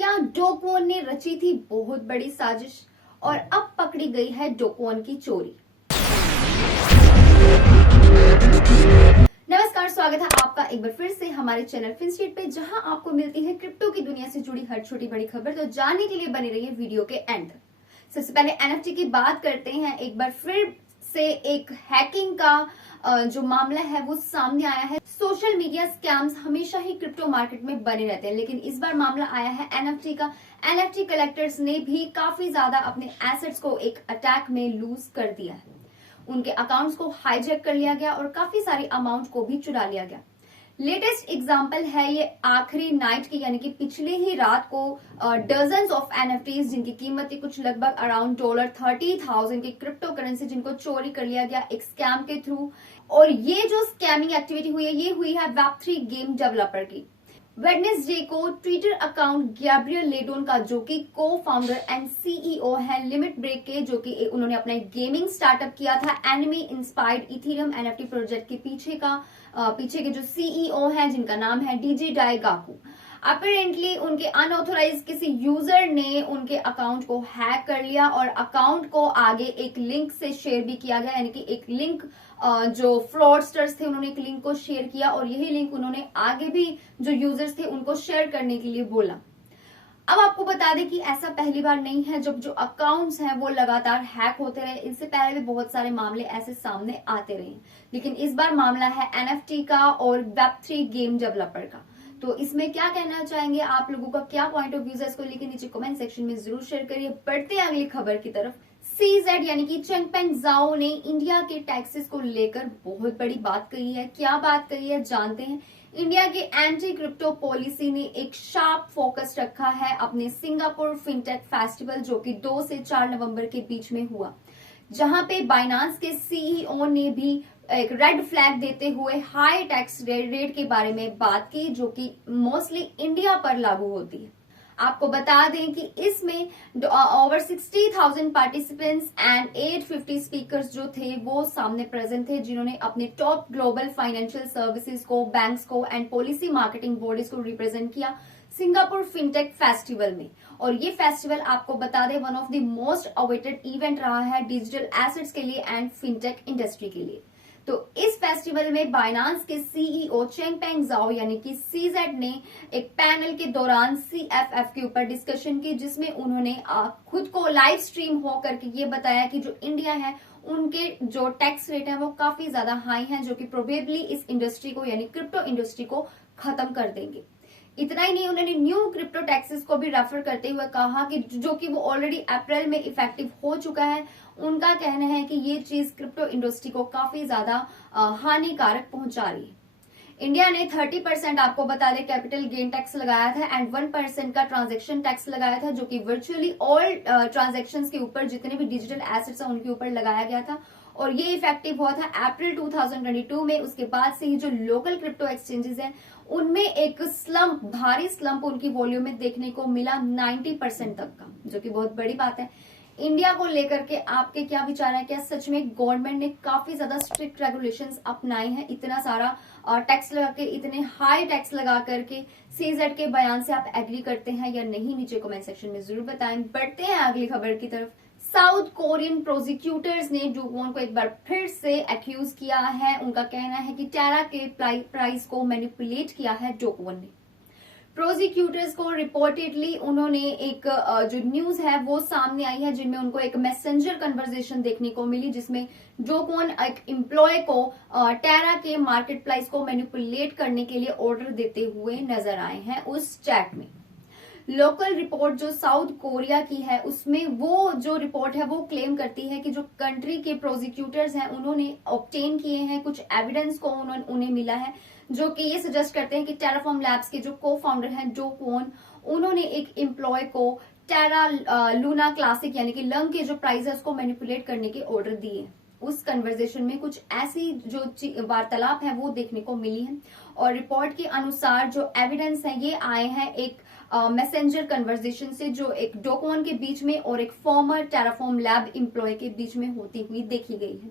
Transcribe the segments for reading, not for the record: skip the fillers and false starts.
क्या Do Kwon ने रची थी बहुत बड़ी साजिश और अब पकड़ी गई है डो क्वोन की चोरी। नमस्कार, स्वागत है आपका एक बार फिर से हमारे चैनल फिनस्ट्रीट पे, जहां आपको मिलती है क्रिप्टो की दुनिया से जुड़ी हर छोटी बड़ी खबर। तो जानने के लिए बने रहिए वीडियो के एंड तक। सबसे पहले एनएफटी की बात करते हैं। एक बार फिर से एक हैकिंग का जो मामला है वो सामने आया है। सोशल मीडिया स्कैम्स हमेशा ही क्रिप्टो मार्केट में बने रहते हैं, लेकिन इस बार मामला आया है एनएफटी का। एनएफटी कलेक्टर्स ने भी काफी ज्यादा अपने एसेट्स को एक अटैक में लूज कर दिया है। उनके अकाउंट्स को हाईजैक कर लिया गया और काफी सारी अमाउंट को भी चुरा लिया गया। लेटेस्ट एग्जांपल है ये आखिरी नाइट की, यानी कि पिछले ही रात को डजन्स ऑफ एनएफटीज जिनकी कीमत थी कुछ लगभग अराउंड $30,000 की क्रिप्टो करेंसी, जिनको चोरी कर लिया गया एक स्कैम के थ्रू। और ये जो स्कैमिंग एक्टिविटी हुई है ये हुई है वेब3 गेम डेवलपर की। वेडनेसडे को ट्विटर अकाउंट गैब्रियल लेडोन का, जो कि को फाउंडर एंड सीईओ है लिमिट ब्रेक के, जो कि उन्होंने अपना गेमिंग स्टार्टअप किया था enemy inspired Ethereum NFT project के पीछे के जो सीईओ हैं जिनका नाम है डीजे डाइगाकू। अपेरेंटली उनके अनऑथोराइज किसी यूजर ने उनके अकाउंट को हैक कर लिया और अकाउंट को आगे एक लिंक से शेयर भी किया गया, यानी कि एक लिंक जो फ्रॉडस्टर्स थे उन्होंने एक लिंक को शेयर किया और यही लिंक उन्होंने आगे भी जो यूजर्स थे उनको शेयर करने के लिए बोला। अब आपको बता दें कि ऐसा पहली बार नहीं है जब जो अकाउंट्स हैं वो लगातार हैक होते रहे। इससे पहले भी बहुत सारे मामले ऐसे सामने आते रहे, लेकिन इस बार मामला है एनएफटी का और वेब3 गेम डेवलपर का। तो इसमें क्या कहना चाहेंगे आप लोगों का, क्या पॉइंट ऑफ व्यू है इसको लेकर, नीचे कमेंट सेक्शन में जरूर शेयर करिए। बढ़ते हैं अगली खबर की तरफ। सीजेड यानी कि चेंगपेंग जाओ ने इंडिया के टैक्सेस को लेकर बहुत बड़ी बात कही है। क्या बात कही है जानते हैं। इंडिया के एंटी क्रिप्टो पॉलिसी ने एक शार्प फोकस रखा है अपने सिंगापुर फिनटेक फेस्टिवल, जो कि 2 से 4 नवंबर के बीच में हुआ, जहां पे बाइनांस के सीईओ ने भी एक रेड फ्लैग देते हुए हाई टैक्स रेट के बारे में बात की, जो कि मोस्टली इंडिया पर लागू होती है। आपको बता दें कि इसमें ओवर 60,000 पार्टिसिपेंट्स एंड 850 स्पीकर्स जो थे वो सामने प्रेजेंट थे, जिन्होंने अपने टॉप ग्लोबल फाइनेंशियल सर्विसेज को, बैंक्स को एंड पॉलिसी मार्केटिंग बॉडीज को रिप्रेजेंट किया सिंगापुर फिनटेक फेस्टिवल में। और ये फेस्टिवल आपको बता दें one of the most awaited event रहा है डिजिटल एसेट्स के लिए एंड फिनटेक इंडस्ट्री के लिए। तो इस फेस्टिवल में बाइनांस के सीईओ चेंगपेंग जाओ यानी कि सीजेड ने एक पैनल के दौरान सीएफएफ के ऊपर डिस्कशन की, जिसमें उन्होंने खुद को लाइव स्ट्रीम हो करके ये बताया कि जो इंडिया है उनके जो टैक्स रेट है वो काफी ज्यादा हाई है, जो कि प्रोबेबली इस इंडस्ट्री को यानी क्रिप्टो इंडस्ट्री को खत्म कर देंगे। इतना ही नहीं, उन्होंने न्यू क्रिप्टो टैक्सेस को भी रेफर करते हुए कहा कि जो कि वो ऑलरेडी अप्रैल में इफेक्टिव हो चुका है। उनका कहना है कि ये चीज क्रिप्टो इंडस्ट्री को काफी ज्यादा हानिकारक पहुंचा रही है। इंडिया ने 30% आपको बता दें कैपिटल गेन टैक्स लगाया था एंड 1% का ट्रांजैक्शन टैक्स लगाया था, जो कि वर्चुअली ऑल ट्रांजैक्शंस के ऊपर जितने भी डिजिटल एसेट्स हैं उनके ऊपर लगाया गया था। और ये इफेक्टिव हुआ था अप्रैल 2022 में। उसके बाद से ही जो लोकल क्रिप्टो एक्सचेंजेस हैं उनमें एक स्लम्प, भारी स्लम्प उनकी वॉल्यूम में देखने को मिला 90% तक का, जो कि बहुत बड़ी बात है। इंडिया को लेकर के आपके क्या विचार है? क्या सच में गवर्नमेंट ने काफी ज्यादा स्ट्रिक्ट रेगुलेशंस अपनाए हैं? इतना सारा टैक्स लगा के, इतने हाई टैक्स लगा करके सीजेड के बयान से आप एग्री करते हैं या नहीं? नीचे कमेंट सेक्शन में जरूर बताएं। बढ़ते हैं अगली खबर की तरफ। साउथ कोरियन प्रोसिक्यूटर्स ने डो क्वोन को एक बार फिर से एक्यूज किया है। उनका कहना है कि टेरा के प्राइस को मैनिपुलेट किया है डो क्वोन ने। प्रोसिक्यूटर्स को रिपोर्टेडली उन्होंने एक जो न्यूज है वो सामने आई है, जिनमें उनको एक मैसेंजर कन्वर्सेशन देखने को मिली, जिसमें डो क्वोन एक एम्प्लॉय को टेरा के मार्केट प्राइस को मैनिपुलेट करने के लिए ऑर्डर देते हुए नजर आए हैं उस चैट में। लोकल रिपोर्ट जो साउथ कोरिया की है उसमें वो जो रिपोर्ट है वो क्लेम करती है कि जो कंट्री के प्रोसिक्यूटर्स हैं उन्होंने ऑब्टेन किए हैं कुछ एविडेंस को उन्हें मिला है, जो कि ये सजेस्ट करते हैं कि टेराफॉर्म लैब्स के जो को फाउंडर हैं डो क्वोन, उन्होंने एक एम्प्लॉय को टेरा लूना क्लासिक यानी कि लंग के जो प्राइस है उसको मैनिपुलेट करने के ऑर्डर दिए। उस कन्वर्सेशन में कुछ ऐसी जो वार्तालाप है वो देखने को मिली है। और रिपोर्ट के अनुसार जो एविडेंस है ये आए हैं एक मैसेंजर कन्वर्सेशन से, जो एक डो क्वोन के बीच में और एक फॉर्मर टेराफॉर्म लैब एम्प्लॉय के बीच में होती हुई देखी गई है।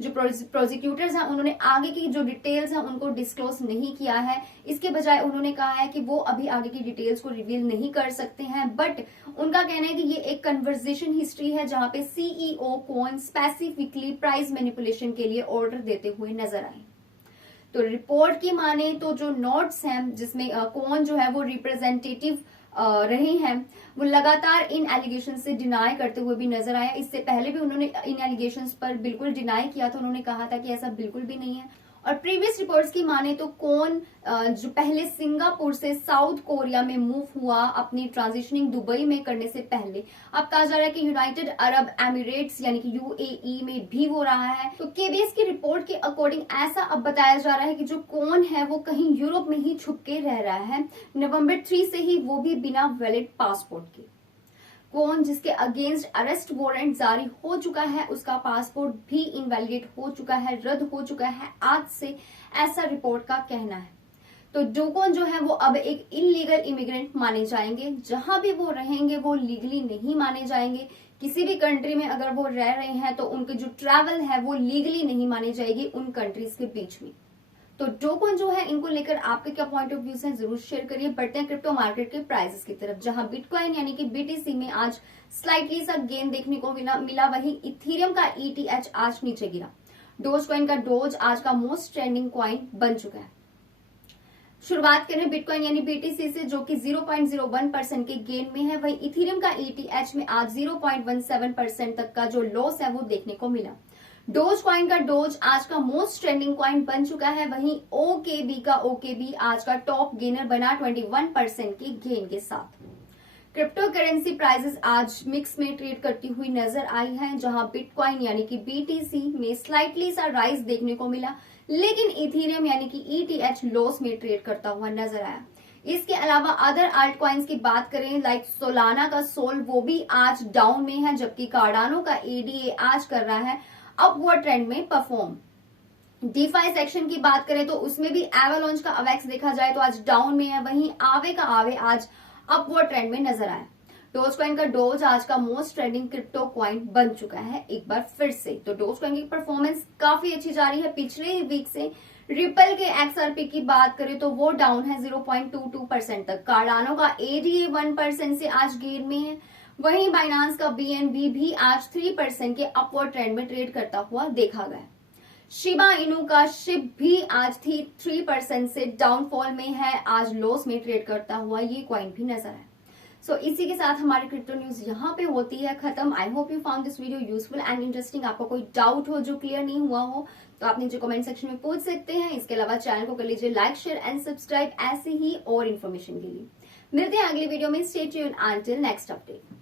जो प्रोसिक्यूटर्स हैं उन्होंने आगे की जो डिटेल्स हैं उनको डिस्क्लोज नहीं किया है। इसके बजाय उन्होंने कहा है कि वो अभी आगे की डिटेल्स को रिवील नहीं कर सकते हैं, बट उनका कहना है कि ये एक कन्वर्सेशन हिस्ट्री है जहां पे सीईओ कोन स्पेसिफिकली प्राइस मैनिपुलेशन के लिए ऑर्डर देते हुए नजर आए। तो रिपोर्ट की माने तो जो नोट्स हैं जिसमें कोन जो है वो रिप्रेजेंटेटिव रहे हैं, वो लगातार इन एलिगेशन से डिनाई करते हुए भी नजर आया। इससे पहले भी उन्होंने इन एलिगेशंस पर बिल्कुल डिनाई किया था। उन्होंने कहा था कि ऐसा बिल्कुल भी नहीं है। और प्रीवियस रिपोर्ट्स की माने तो कोन जो पहले सिंगापुर से साउथ कोरिया में मूव हुआ अपनी ट्रांजिशनिंग दुबई में करने से पहले, अब कहा जा रहा है कि यूनाइटेड अरब एमिरेट्स यानी कि यूएई में भी वो रहा है। तो केबीएस की रिपोर्ट के अकॉर्डिंग ऐसा अब बताया जा रहा है कि जो कोन है वो कहीं यूरोप में ही छुप के रह रहा है, नवंबर 3 से ही, वो भी बिना वैलिड पासपोर्ट के। कोन जिसके अगेंस्ट अरेस्ट वारंट जारी हो चुका है, उसका पासपोर्ट भी इनवैलिडेट हो चुका है, रद्द हो चुका है आज से, ऐसा रिपोर्ट का कहना है। तो डो क्वन जो है वो अब एक इलीगल इमिग्रेंट माने जाएंगे। जहां भी वो रहेंगे वो लीगली नहीं माने जाएंगे। किसी भी कंट्री में अगर वो रह रहे हैं तो उनके जो ट्रैवल है वो लीगली नहीं मानी जाएगी उन कंट्रीज के बीच में। तो डो क्वन जो है इनको लेकर आपके क्या पॉइंट ऑफ व्यू है जरूर शेयर करिए। बढ़ते हैं क्रिप्टो मार्केट के प्राइसेस की तरफ, जहां बिटकॉइन यानी कि बीटीसी में आज स्लाइटली सा गेन देखने को मिला। वहीं इथेरियम का ईटीएच आज नीचे गिरा। डोज कॉइन का डोज आज का मोस्ट ट्रेंडिंग कॉइन बन चुका है। शुरुआत करें बिटकॉइन यानी बीटीसी से, जो कि 0.01% के गेन में है। वहीं इथेरियम का ईटीएच में आज 0.17% तक का जो लॉस है वो देखने को मिला। डोज कॉइन का डोज आज का मोस्ट ट्रेंडिंग कॉइन बन चुका है। वहीं ओकेबी का ओकेबी आज का टॉप गेनर बना 21% के गेन के साथ। क्रिप्टो करेंसी प्राइसेस आज मिक्स में ट्रेड करती हुई नजर आई हैं, जहां बिटकॉइन यानी कि बीटीसी में स्लाइटली सा राइज देखने को मिला, लेकिन इथेरियम यानी कि ईटीएच लॉस में ट्रेड करता हुआ नजर आया। इसके अलावा अदर आल्ट कॉइन्स की बात करें, लाइक सोलाना का सोल, वो भी आज डाउन में है, जबकि कार्डानो का एडीए आज कर रहा है अपवर्ड ट्रेंड में परफॉर्म। डीफाई सेक्शन की बात करें तो उसमें भी एवालॉन्च का अवेक्स देखा जाए तो आज डाउन में है। वहीं आवे का आवे आज अपवर्ड ट्रेंड में नजर आया। डोज कॉइन का डोज आज का मोस्ट ट्रेंडिंग क्रिप्टो कॉइन बन चुका है एक बार फिर से। तो डोज कॉइन की परफॉर्मेंस काफी अच्छी जा रही है पिछले वीक से। रिपल के एक्सआरपी की बात करें तो वो डाउन है 0.22% तक। कार्डानो का एडीए 1% से आज गेन में है। वहीं बाइनांस का बीएनबी भी आज 3% के अपवर्ड ट्रेंड में ट्रेड करता हुआ देखा गया। शिबा इनू का शिप भी आज 3% से डाउनफॉल में है, आज लॉस में ट्रेड करता हुआ ये कॉइन भी नजर आया। सो इसी के साथ हमारी क्रिप्टो न्यूज यहाँ पे होती है खत्म। I hope you found this video useful and interesting. आपको कोई डाउट हो जो क्लियर नहीं हुआ हो तो आप नीचे कमेंट सेक्शन में पूछ सकते हैं। इसके अलावा चैनल को कर लीजिए लाइक, शेयर एंड सब्सक्राइब ऐसे ही और इन्फॉर्मेशन के लिए। मिलते हैं अगली वीडियो में। Stay tuned until next update.